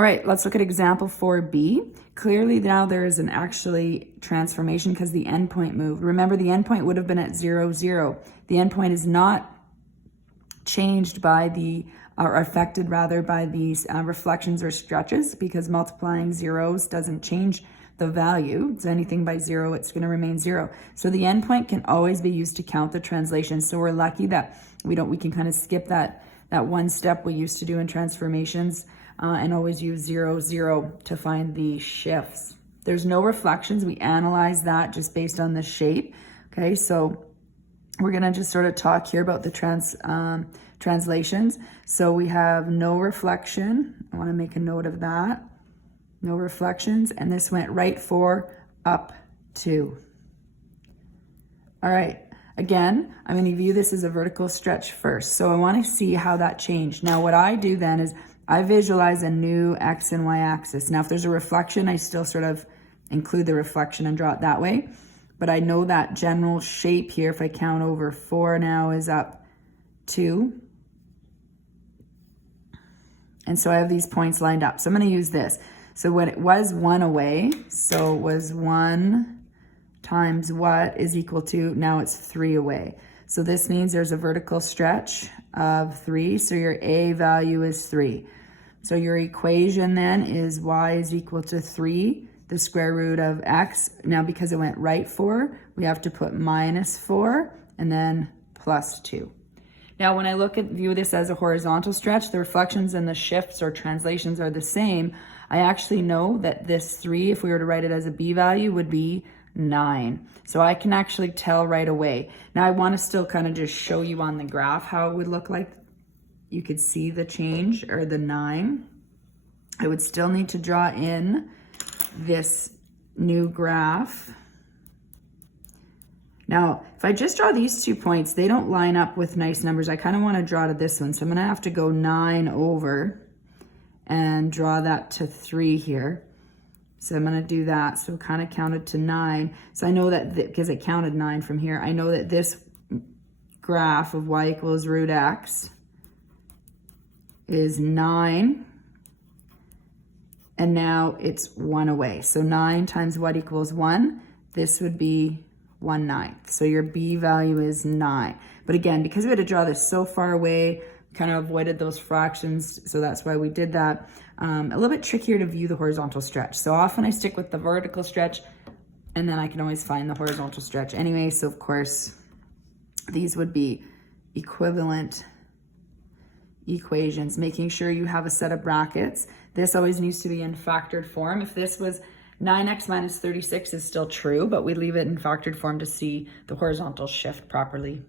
All right, let's look at example 4b. Clearly now there is an actually transformation because the endpoint moved. Remember, the endpoint would have been at 0, 0. The endpoint is not changed by the, or affected rather by these reflections or stretches, because multiplying zeros doesn't change the value. So anything by 0, it's going to remain 0. So the endpoint can always be used to count the translation. So we're lucky that we can kind of skip that one step we used to do in transformations and always use 0, 0 to find the shifts. There's no reflections. We analyze that just based on the shape. Okay, so we're going to just sort of talk here about the translations. So we have no reflection. I want to make a note of that. No reflections. And this went right 4 up 2. All right. Again, I'm going to view this as a vertical stretch first. So I want to see how that changed. Now what I do then is I visualize a new X and Y axis. Now if there's a reflection, I still sort of include the reflection and draw it that way. But I know that general shape here, if I count over 4 now, is up 2. And so I have these points lined up. So I'm going to use this. So when it was 1 away, so it was 1 times what is equal to, now it's 3 away. So this means there's a vertical stretch of 3. So your A value is 3. So your equation then is y is equal to 3. The square root of x. Now because it went right 4, we have to put minus 4 and then plus 2. Now when I view this as a horizontal stretch, the reflections and the shifts or translations are the same. I actually know that this 3, if we were to write it as a b value, would be 9. So I can actually tell right away. Now I want to still kind of just show you on the graph how it would look like. You could see the change, or the 9. I would still need to draw in this new graph. Now, if I just draw these 2 points, they don't line up with nice numbers. I kind of want to draw to this one. So I'm going to have to go 9 over and draw that to 3 here. So I'm going to do that. So kind of counted to 9. So I know that because it counted 9 from here, I know that this graph of y equals root x is 9. And now it's 1 away. So 9 times what equals 1? This would be 1/9. So your b value is 9. But again, because we had to draw this so far away, kind of avoided those fractions. So that's why we did that. A little bit trickier to view the horizontal stretch. So often I stick with the vertical stretch, and then I can always find the horizontal stretch anyway. So of course, these would be equivalent equations, making sure you have a set of brackets. This always needs to be in factored form. If this was 9x minus 36 is still true, but we leave it in factored form to see the horizontal shift properly.